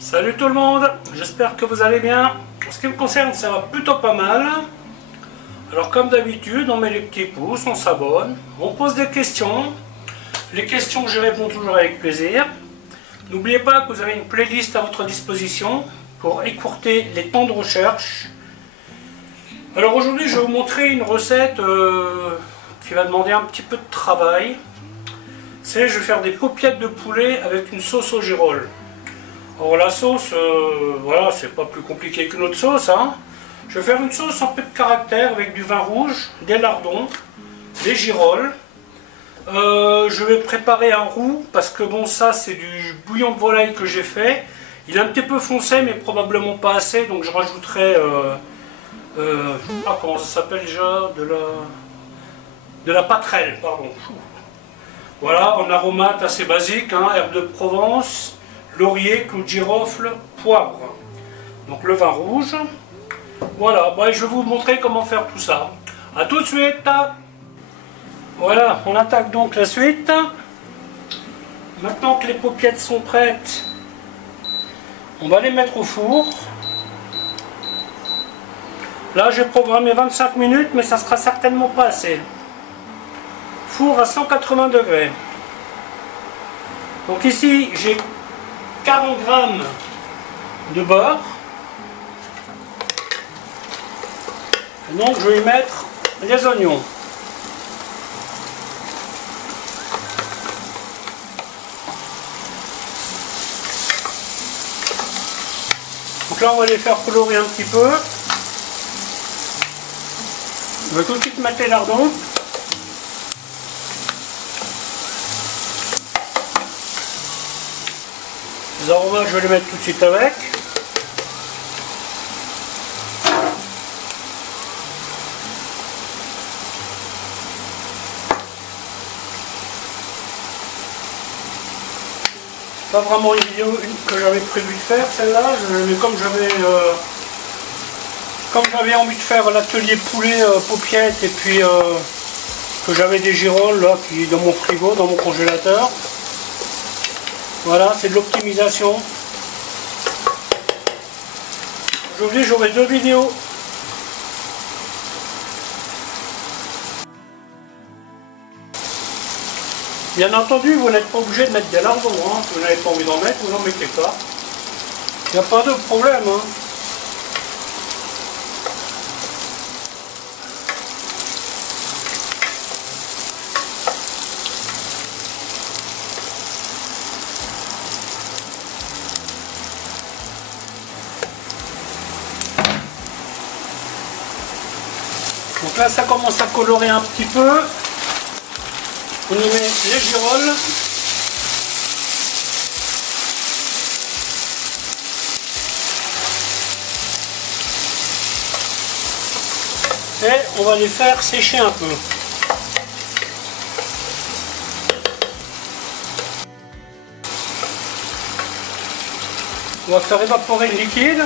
Salut tout le monde, j'espère que vous allez bien. En ce qui me concerne, ça va plutôt pas mal. Alors comme d'habitude, on met les petits pouces, on s'abonne, on pose des questions. Les questions, je réponds toujours avec plaisir. N'oubliez pas que vous avez une playlist à votre disposition pour écourter les temps de recherche. Alors aujourd'hui, je vais vous montrer une recette qui va demander un petit peu de travail. Je vais faire des paupiètes de poulet avec une sauce au girolles. Alors la sauce, voilà, c'est pas plus compliqué qu'une autre sauce, hein. Je vais faire une sauce un peu de caractère avec du vin rouge, des lardons, des girolles. Je vais préparer un roux parce que bon, ça c'est du bouillon de volaille que j'ai fait. Il est un petit peu foncé mais probablement pas assez, donc je rajouterai, comment ça s'appelle déjà, de la pâterelle, pardon. Voilà, en aromate assez basique, hein, herbe de Provence, laurier, clou de girofle, poivre. Donc le vin rouge. Voilà, bon, je vais vous montrer comment faire tout ça. A tout de suite. Voilà, on attaque donc la suite. Maintenant que les paupiètes sont prêtes, on va les mettre au four. Là j'ai programmé 25 minutes, mais ça sera certainement pas assez. Four à 180 degrés. Donc ici j'ai 40 g de beurre. Et donc je vais y mettre les oignons. Donc là on va les faire colorer un petit peu. On va tout de suite mettre les lardons. Les aromates, je vais les mettre tout de suite avec. C'est pas vraiment une vidéo que j'avais prévu de faire celle-là, mais comme j'avais envie de faire l'atelier poulet paupiètes et puis que j'avais des girolles là qui dans mon frigo, dans mon congélateur. Voilà, c'est de l'optimisation. Aujourd'hui, j'aurai 2 vidéos. Bien entendu, vous n'êtes pas obligé de mettre des lardons. Hein. Si vous n'avez pas envie d'en mettre, vous n'en mettez pas. Il n'y a pas de problème. Hein. Donc là, ça commence à colorer un petit peu. On y met les girolles. Et on va les faire sécher un peu. On va faire évaporer le liquide.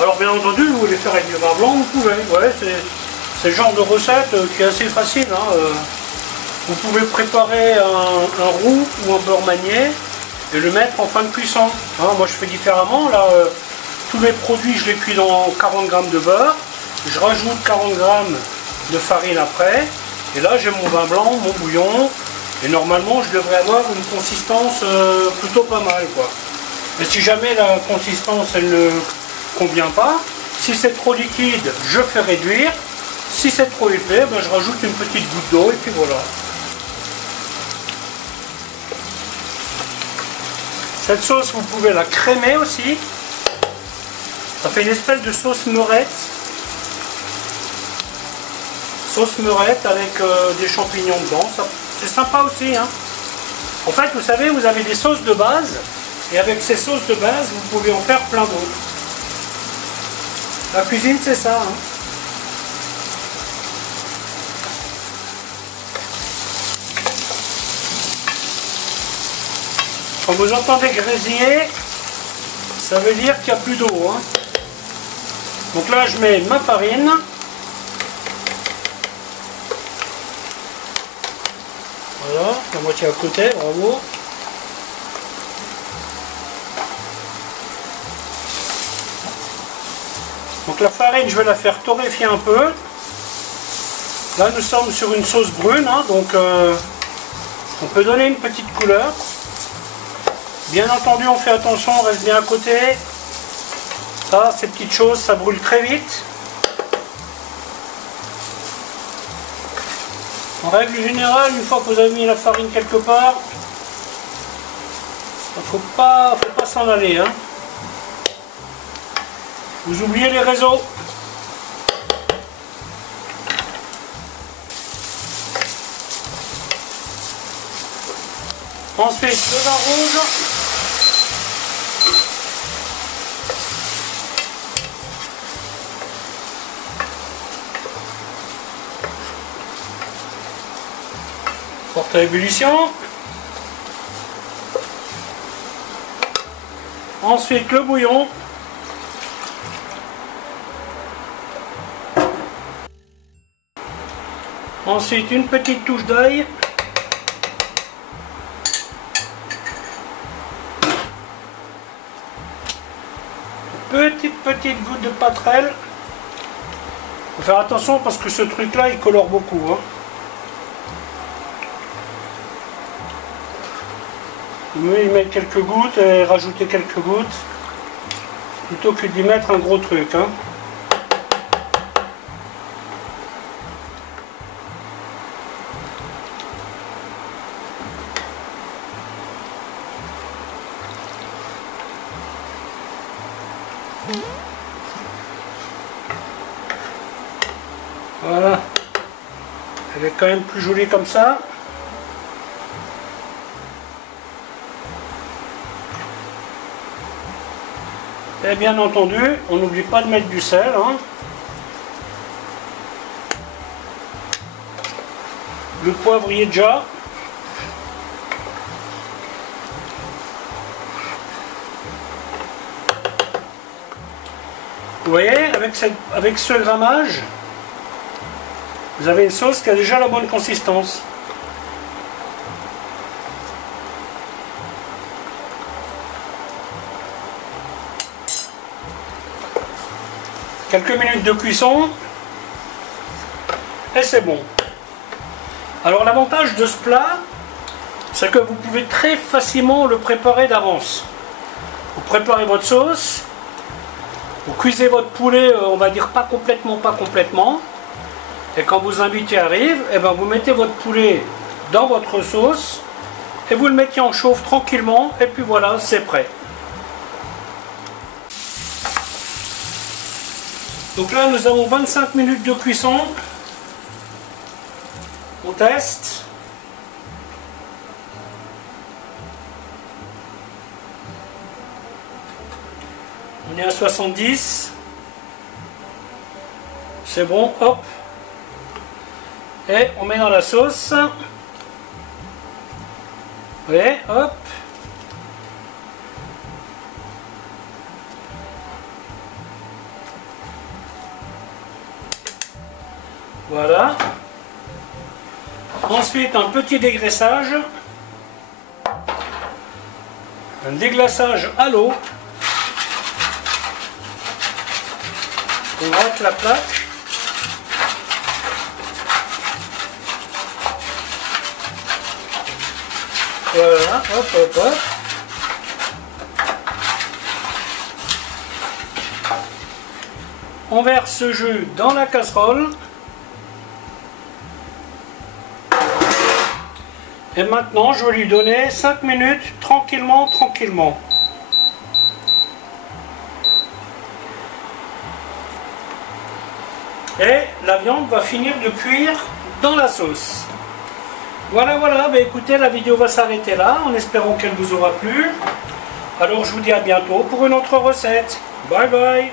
Alors bien entendu, vous voulez faire avec du vin blanc, vous pouvez. Ouais, c'est le genre de recette qui est assez facile. Hein. Vous pouvez préparer un roux ou un beurre manié et le mettre en fin de cuisson. Hein, moi je fais différemment. Là, tous mes produits, je les cuis dans 40 g de beurre. Je rajoute 40 g de farine après. Et là, j'ai mon vin blanc, mon bouillon. Et normalement, je devrais avoir une consistance plutôt pas mal, quoi. Mais si jamais la consistance, elle ne convient pas, si c'est trop liquide, je fais réduire. Si c'est trop épais, ben, je rajoute une petite goutte d'eau et puis voilà. Cette sauce, vous pouvez la crémer aussi. Ça fait une espèce de sauce meurette. Sauce meurette avec des champignons dedans. C'est sympa aussi. Hein. En fait, vous savez, vous avez des sauces de base. Et avec ces sauces de base, vous pouvez en faire plein d'autres. La cuisine, c'est ça. Hein. Quand vous entendez grésiller, ça veut dire qu'il n'y a plus d'eau. Hein. Donc là, je mets ma farine. la moitié à côté, bravo. Donc la farine, je vais la faire torréfier un peu. Là, nous sommes sur une sauce brune, hein, donc on peut donner une petite couleur. Bien entendu, on fait attention, on reste bien à côté. Ça, ces petites choses, ça brûle très vite. En règle générale, une fois que vous avez mis la farine quelque part, il ne faut pas s'en aller. Hein. Vous oubliez les réseaux. Ensuite, le vin rouge. Porte à ébullition. Ensuite, le bouillon. Ensuite, une petite touche d'ail. Petite goutte de patrelle. Faut faire attention parce que ce truc là il colore beaucoup. Hein. Mieux y mettre quelques gouttes et rajouter quelques gouttes plutôt que d'y mettre un gros truc. Hein. Voilà, elle est quand même plus jolie comme ça. Et bien entendu, on n'oublie pas de mettre du sel. Hein. Le poivre y est déjà. Vous voyez, avec ce grammage, vous avez une sauce qui a déjà la bonne consistance. Quelques minutes de cuisson et c'est bon. Alors l'avantage de ce plat, c'est que vous pouvez très facilement le préparer d'avance. Vous préparez votre sauce, vous cuisez votre poulet, on va dire pas complètement. Et quand vos invités arrivent, eh ben vous mettez votre poulet dans votre sauce et vous le mettez en chauffe tranquillement et puis voilà, c'est prêt. Donc là, nous avons 25 minutes de cuisson. On teste. On est à 70. C'est bon, hop. Et on met dans la sauce. Vous voyez, hop. Voilà. Ensuite, un petit dégraissage. Un déglaçage à l'eau. On rate la plaque. Voilà, hop, hop, hop. On verse ce jus dans la casserole. Et maintenant, je vais lui donner 5 minutes tranquillement. Et la viande va finir de cuire dans la sauce. Voilà, ben écoutez, la vidéo va s'arrêter là, en espérant qu'elle vous aura plu. Alors je vous dis à bientôt pour une autre recette. Bye bye.